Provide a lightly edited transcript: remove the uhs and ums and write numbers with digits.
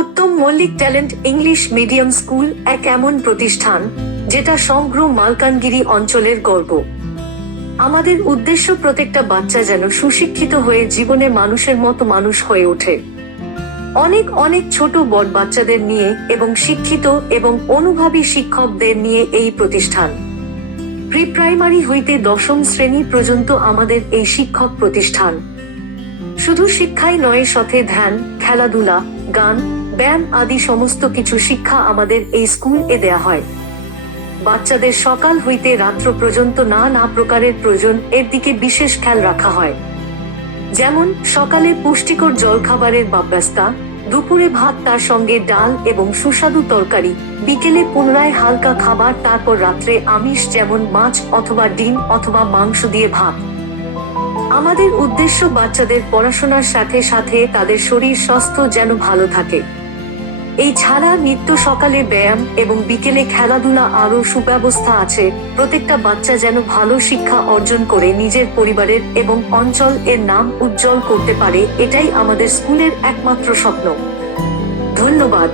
উত্তম Mallick talent English medium school এক এমন প্রতিষ্ঠান যেটা সমগ্র মালকানগিরি অঞ্চলের গর্ব। আমাদের উদ্দেশ্য প্রত্যেকটা বাচ্চা যেন সুশিক্ষিত হয়ে জীবনে মানুষের মতো মানুষ হয়ে ওঠে। অনেক অনেক ছোট বড় বাচ্চাদের নিয়ে এবং শিক্ষিত এবং অনুভবী শিক্ষকদের নিয়ে এই প্রতিষ্ঠান। প্রি প্রাইমারি হইতে দশম শ্রেণী পর্যন্ত আমাদের এই শিক্ষক প্রতিষ্ঠান। শুধু শিক্ষাই নয়, সাথে ধ্যান, খেলাধুলা, গান, ব্যায়াম আদি সমস্ত কিছু শিক্ষা আমাদের এই স্কুলে দেয়া হয়। বাচ্চাদের সকাল হইতে রাত্র পর্যন্ত নানা প্রকারের প্রয়োজন এর দিকে বিশেষ খেয়াল রাখা হয়। যেমন সকালে পুষ্টিকর জলখাবারের ব্যবস্থা, দুপুরে ভাত তার সঙ্গে ডাল এবং সুস্বাদু তরকারি, বিকেলে পুনরায় হালকা খাবার, তারপর রাত্রে আমিষ যেমন মাছ অথবা ডিম অথবা মাংস দিয়ে ভাত। আমাদের উদ্দেশ্য বাচ্চাদের পড়াশোনার সাথে সাথে তাদের শরীর স্বাস্থ্য যেন ভালো থাকে। এই ছাড়া নিত্য সকালে ব্যায়াম এবং বিকেলে খেলাধুলা আরও সুব্যবস্থা আছে। প্রত্যেকটা বাচ্চা যেন ভালো শিক্ষা অর্জন করে নিজের পরিবারের এবং অঞ্চল এর নাম উজ্জ্বল করতে পারে, এটাই আমাদের স্কুলের একমাত্র স্বপ্ন। ধন্যবাদ।